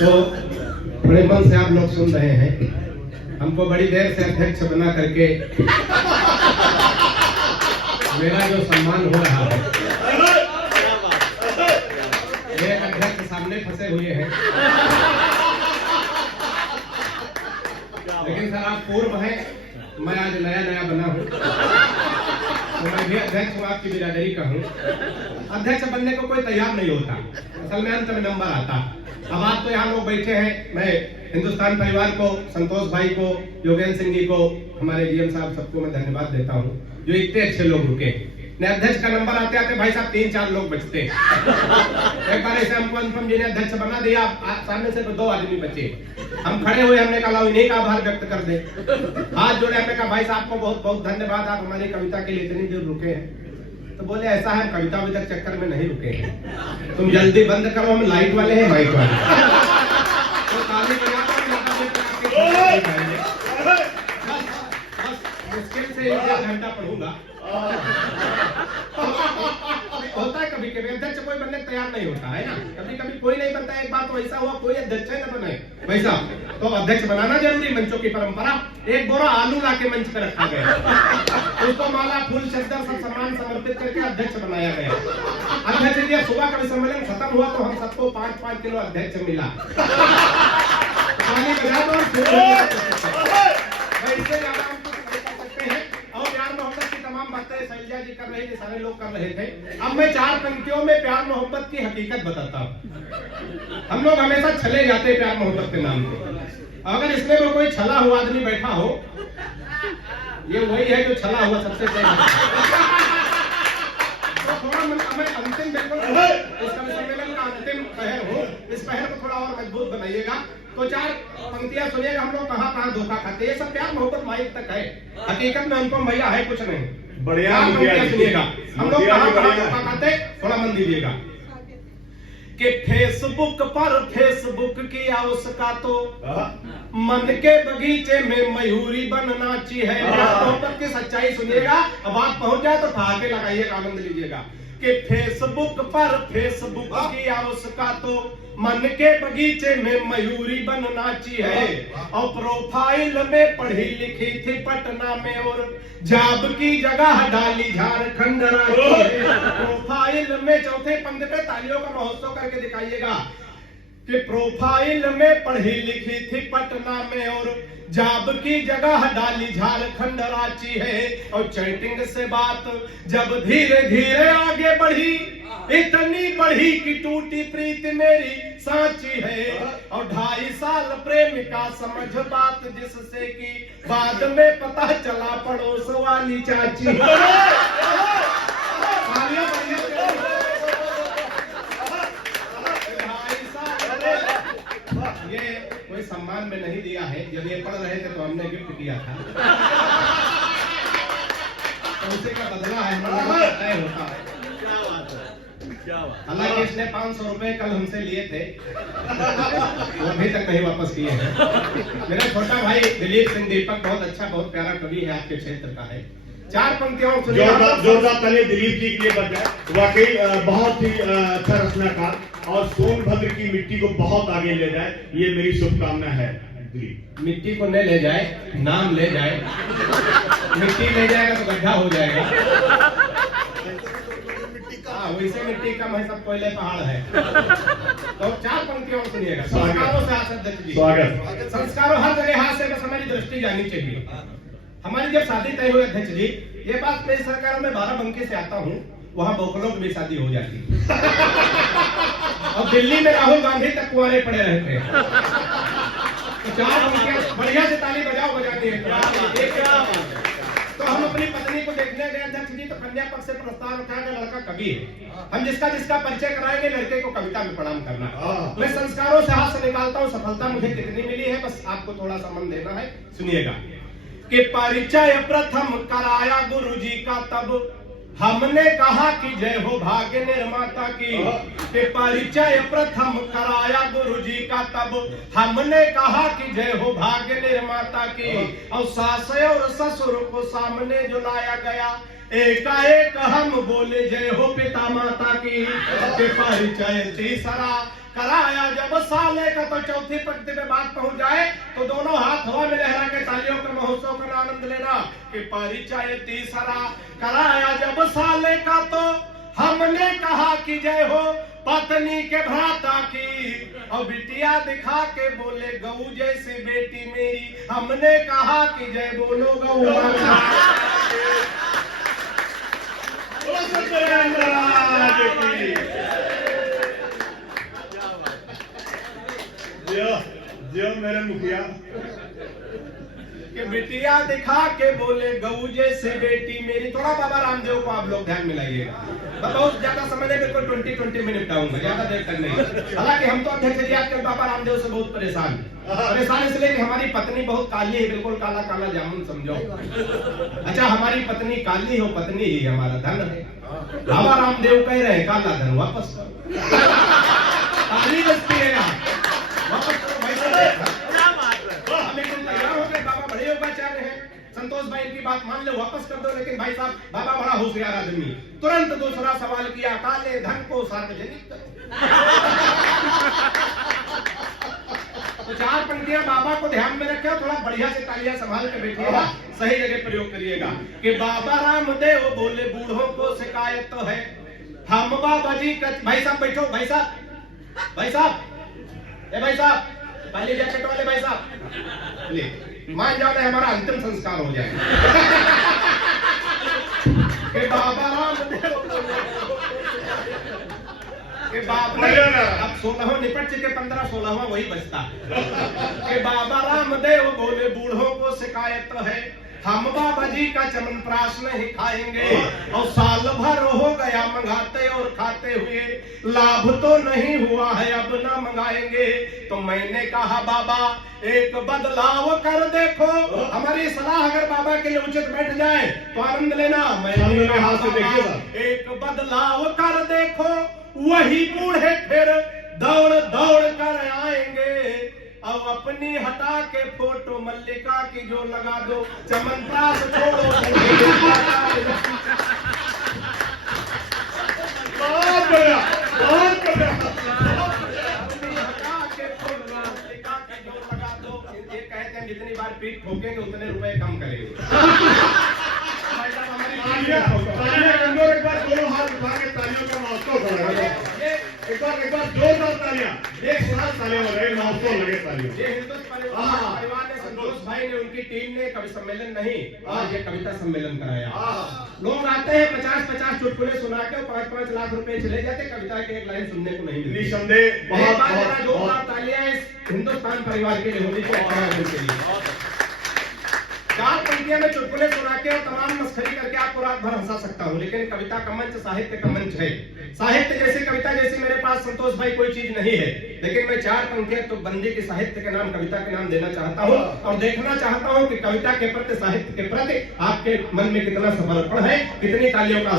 तो बड़े मन से आप लोग सुन रहे हैं। हमको बड़ी देर से अध्यक्ष बना करके मेरा जो सम्मान हो रहा है, ये अध्यक्ष सामने फंसे हुए हैं, लेकिन सर आप पूर्व हैं, मैं आज नया नया बना हूँ, तो मैं भी अध्यक्ष हूँ, आपकी बिरादरी का हूँ। अध्यक्ष बनने को कोई तैयार नहीं होता, असल में अंत में नंबर आता। अब आप तो यहाँ लोग बैठे हैं, मैं हिंदुस्तान परिवार को, संतोष भाई को, योगेंद्र सिंह जी को, हमारे डीएम साहब, सबको मैं धन्यवाद देता हूँ जो इतने अच्छे लोग रुके। अध्यक्ष का नंबर आते आते भाई साहब 3-4 लोग बचते। एक बार ऐसे हमको अनुपम जी ने अध्यक्ष बना दिया, सामने से तो 2 आदमी बचे। हम खड़े हुए, हमने कहा इन्हीं का आभार व्यक्त कर दे, हाथ जोड़े। हमने कहा भाई साहब को बहुत बहुत धन्यवाद, आप हमारी कविता के लिए इतनी देर रुके हैं। तो बोले ऐसा है, हम कविता विधा चक्कर में नहीं रुके हैं, तुम जल्दी बंद करो, हम लाइट वाले हैं, माइक वाले। तो ताली मुश्किल से 1 घंटा पढ़ूंगा। होता है कभी कभी अध्यक्ष कोई बनने तैयार नहीं होता है ना, कभी कभी कोई नहीं बनता। एक बार तो ऐसा हुआ, कोई अध्यक्ष न बने वैसा, तो अध्यक्ष बनाना जरूरी, मंचों की परंपरा। एक बोरा आलू लाके मंच पे रखा गया, उसको माला फूल चद्दर सब सम्मान समर्पित करके अध्यक्ष बनाया गया। अध्यक्ष जी सुबह का सम्मेलन खत्म हुआ तो हम सबको 5-5 किलो अध्यक्ष मिला। शैलजा जी कर रहे थे, सारे लोग कर रहे थे। अब मैं 4 पंक्तियों में प्यार मोहब्बत की हकीकत बताता हूँ। हम लोग हमेशा छले जाते प्यार मोहब्बत के नाम पे। अगर इसमें में कोई छला हुआ आदमी बैठा हो, ये वही है जो छला हुआ सबसे पहले। तो थोड़ा मैं अंतिम बिल्कुल सम्मेलन का अंतिम पहर हो, इस पहर को थोड़ा और मजबूत बनाइएगा। तो 4 पंक्तियां सुनिएगा, हम लोग कहाँ कहाँ धोखा खाते। ये सब प्यार मोहब्बत माइक तक है, हकीकत में अनुपम भैया है कुछ नहीं। बढ़िया सुनिएगा, हम लोग कहाँ कहाँ धोखा खाते, थोड़ा मन दीजिएगा। कि फेसबुक पर फेसबुक किया उसका तो मन के बगीचे में मयूरी बनना चाहिए। मोहब्बत की सच्चाई सुनिएगा, अब आप पहुंच जाए तो ठहाके लगाइएगा, आनंद लीजिएगा। कि फेसबुक पर फेसबुक किया उसका तो मन के बगीचे में मयूरी बनना चाहिए। और प्रोफाइल में पढ़ी लिखी थी पटना में और जॉब की जगह डाली झारखंड राज्य। प्रोफाइल में चौथे पंक्ति पे तालियों का महोत्सव करके दिखाइएगा कि प्रोफाइल में पढ़ी लिखी थी पटना में और जॉब की जगह डाली झारखंड रांची है। और चैटिंग से बात जब धीरे धीरे आगे बढ़ी, इतनी बढ़ी कि टूटी प्रीत मेरी साची है। और 2.5 साल प्रेमिका समझ बात जिससे कि बाद में पता चला पड़ोस वाली चाची। ये कोई सम्मान में नहीं दिया है, जब ये पढ़ रहे थे तो हमने गिफ्ट किया था, तो उसी का बदला है, तय होता है। हालांकि इसने 500 रुपए कल हमसे लिए थे, वो अभी तक नहीं वापस किए हैं। मेरा छोटा भाई दिलीप सिंह दीपक बहुत अच्छा, बहुत प्यारा कवि है, आपके क्षेत्र का है। 4 पंक्तियों जोरदार ताली दिलीप जी के लिए बन जाए। वाकई बहुत ही अच्छा रचनाकार और सोनभद्र की मिट्टी को बहुत आगे ले जाए, ये मेरी शुभकामना है। दिलीप मिट्टी को न ले जाए, नाम ले जाए। मिट्टी ले जाएगा तो गड्ढा हो जाएगा। वैसे मिट्टी कम है, सब कोयले पहाड़ है। तो 4 पंक्तियों सुनिएगा। संस्कारों से अध्यक्ष जी, स्वागत। संस्कारों हर जगह हाथ से बस हमारी दृष्टि जानी चाहिए। हमारी जब शादी तय हुई अध्यक्ष जी, ये बात मेरी सरकार में 12 बंके से आता हूँ, वहाँ बोखलों की भी शादी हो जाती। और दिल्ली में राहुल गांधी तक कुंवारे पड़े रहते हैं। तो 4 पंक्तियां बढ़िया से ताली बजाओ, बजानी है। तो हम अपनी पत्नी को देखने गए अध्यक्ष जी, तो कन्या पक्ष से प्रस्ताव रखा गया, लड़का कवि है, हम जिसका परिचय कराएंगे लड़के को कविता में प्रणाम करना। मैं संस्कारों से हाथ से निकालता हूँ, सफलता मुझे कितनी मिली है बस आपको थोड़ा सा मन देना है, सुनिएगा। कि परिचय प्रथम कराया गुरुजी का तब हमने कहा कि जय हो भाग्य निर्माता की। कि परिचय प्रथम कराया गुरुजी का तब हमने कहा कि जय हो भाग्य निर्माता की। और सास और ससुर को सामने जो लाया गया, एकाएक हम बोले जय हो पिता माता की। कि परिचय तीसरा कराया जब साले का तो चौथी पंक्ति में बात पहुंच जाए तो दोनों हाथ हवा में लहरा के तालियों के महोत्सव का आनंद लेना कि परिचय तीसरा कराया जब साले का तो हमने कहा कि जय हो पत्नी के भ्राता की, और बिटिया दिखा के बोले गऊ जैसी बेटी मेरी, हमने कहा कि जय बोलो गऊ माता। जो मेरे मुखिया कि बिटिया दिखा के बोले गऊ जैसे बेटी मेरी। थोड़ा बाबा रामदेव को आप लोग ध्यान मिलाइएगा, मैं बहुत ज्यादा समय नहीं, बिल्कुल 20 में निपटाऊंगा, ज्यादा देर तक नहीं। हालांकि हम तो अध्यक्ष जी आजकल बाबा रामदेव से बहुत परेशान इसलिए कि हमारी पत्नी बहुत काली है, बिल्कुल काला काला जामुन समझो। अच्छा, हमारी पत्नी काली हो, पत्नी ही हमारा धन है। बाबा रामदेव कह रहे हैं काला धन वापस करो, काली बस्ती है यहाँ, वापस करो भाई साहब। हम एकदम तैयार हो गए, बाबा बड़े योगाचार्य हैं, संतोष भाई की बात मान लो, वापस कर दो। लेकिन भाई साहब बाबा बड़ा होशियार आदमी, तुरंत दूसरा सवाल किया, काले धन को सार्वजनिक करो। तो 4 पंक्तियां बाबा को ध्यान में रखे, थोड़ा बढ़िया से तालियां संभाल के बैठिएगा, सही जगह प्रयोग करिएगा। कि बाबा रामदेव बोले बूढ़ों को शिकायत तो है, हम बाबा जी का। भाई साहब बैठो, भाई साहब, भाई साहब, ए भाई साहब, पहले जैकेट वाले भाई साहब, ले मान जाओ ना, हमारा अंतिम संस्कार हो जाए। कि बाबा रामदेव के बाबा अब 16वां निपट चुके, 15-16वां वही बचता। कि बाबा रामदेव बोले बूढ़ों को शिकायत तो है, हम बाबा जी का चमनप्राश नहीं खाएंगे, और साल भर हो गया मंगाते और खाते हुए, लाभ तो नहीं हुआ है, अब ना मंगाएंगे। तो मैंने कहा बाबा एक बदलाव कर देखो, हमारी सलाह अगर बाबा के लिए उचित बैठ जाए तो आनंद लेना। मैंने कहा बाबा एक बदलाव कर देखो, वही बूढ़े फिर दौड़ दौड़ कर आएंगे, अब अपनी हटा के फोटो मल्लिका की जो लगा दो, चमनप्राश छोड़ो। बहुत बढ़िया, बहुत बढ़िया। अपनी हटा के फोटो मल्लिका की जो लगा दो। ये कहते हैं जितनी बार पीठ ठोकेंगे उतने रुपए कम करेंगे। एक बार दोनों हाथ उठा के तालियों का महोत्सव करो, एक बार जोरदार तालियां, एक साथ तालियां बजाएं, महोत्सव लगे तालियों। ये हिंदुस्तान परिवार ने, संतोष भाई ने, उनकी टीम ने कवि सम्मेलन नहीं, आज ये कविता सम्मेलन कराया। लोग आते हैं 50-50 चुटकुले सुना के 5-5 लाख रुपए चले जाते, कविता के एक लाइन सुनने को नहीं मिलती। निसंदेह बहुत जोरदार तालियां इस हिंदुस्तान परिवार के लिए होनी चाहिए। 4 पंक्तियां में चुटकुले सुना के और तमाम मस्खरी करके आपको रात भर हंसा सकता हूं, लेकिन कविता का मंच साहित्य का मंच है। साहित्य जैसी, कविता जैसी मेरे पास संतोष भाई कोई चीज नहीं है, लेकिन मैं 4 पंक्तियां तो बंदी की साहित्य के नाम, कविता के नाम देना चाहता हूं, और देखना चाहता हूं कि कविता के प्रति, साहित्य के प्रति आपके मन में कितना समर्पण है, कितनी तालियों का